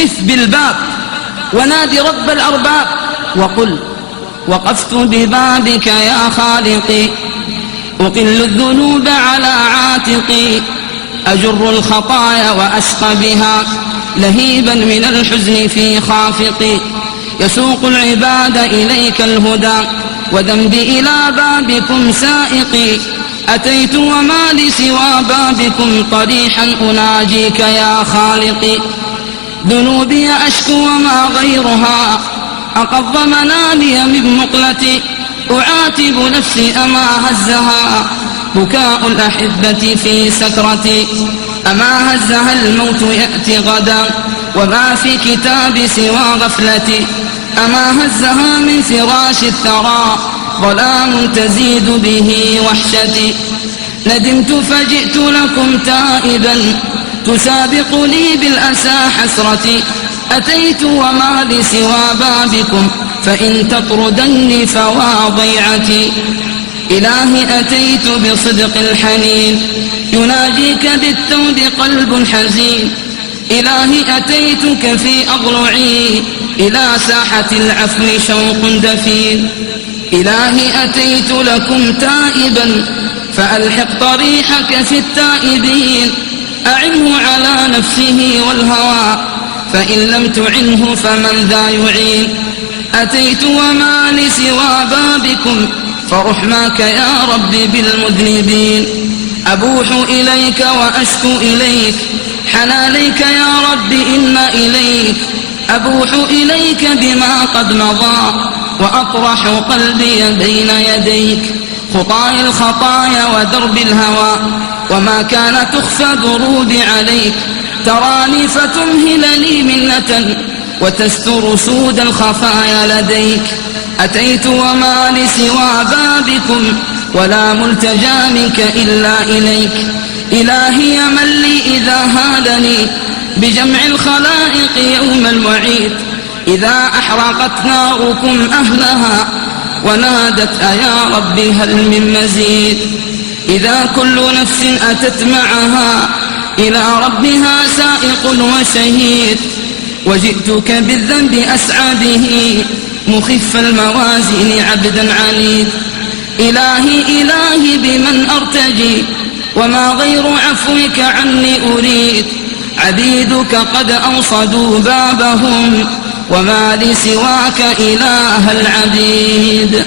قف بالباب ونادي رب الأرباب وقل وقفت ببابك يا خالقي، أقل الذنوب على عاتقي، أجر الخطايا وأشقى بها لهيبا من الحزن في خافقي، يسوق العباد إليك الهدى وذنبي إلى بابكم سائقي، أتيت وما لي سوى بابكم طريحا أناجيك يا خالقي، ذنوبي أشكو وما غيرها أقض منامي من مقلتي، أعاتب نفسي أما هزها بكاء الأحبة في سكرتي، أما هزها الموت يأتي غدا وما في كتاب سوى غفلتي، أما هزها من فراش الثرى ظلام تزيد به وحشتي، ندمت فجئت لكم تائبا تسابقني بالأسى حسرتي، أتيت وما لي سوى بابكم فإن تطردني فوا ضيعتي، إلهي أتيت بصدق الحنين يناجيك بالتوب قلب حزين، إلهي أتيتك في أضلعي إلى ساحة العفو شوق دفين، إلهي أتيت لكم تائبا فألحق طريحك في التائبين، أعنه على نفسه والهوى فإن لم تعنه فمن ذا يعين، أتيت وما لي سوى بابكم فرحماك يا ربي بالمذنبين، أبوح إليك وأشكو إليك حنانيك يا رب إن إليك، أبوح إليك بما قد مضى وأطرح قلبي بين يديك، خطاي الخطايا ودرب الهوى وما كان تخفى دروبي عليك، تراني فتمهلني منة وتستر سود الخفايا لديك، أتيت وما لي سوى بابكم ولا ملتجى منك إلا إليك، إلهي من لي إذا هادني بجمع الخلائق يوم الوعيد، إذا أحرقت ناركم أهلها ونادت أيا ربي هل من مزيد، إذا كل نفس أتت معها إلى ربها سائق وشهيد، وجئتك بالذنب أسعى به مخف الموازين عبدا عنيد، إلهي بمن أرتجي وما غير عفوك عني أريد، عبيدك قد أوصدوا بابهم وما لي سواك إله العبيد.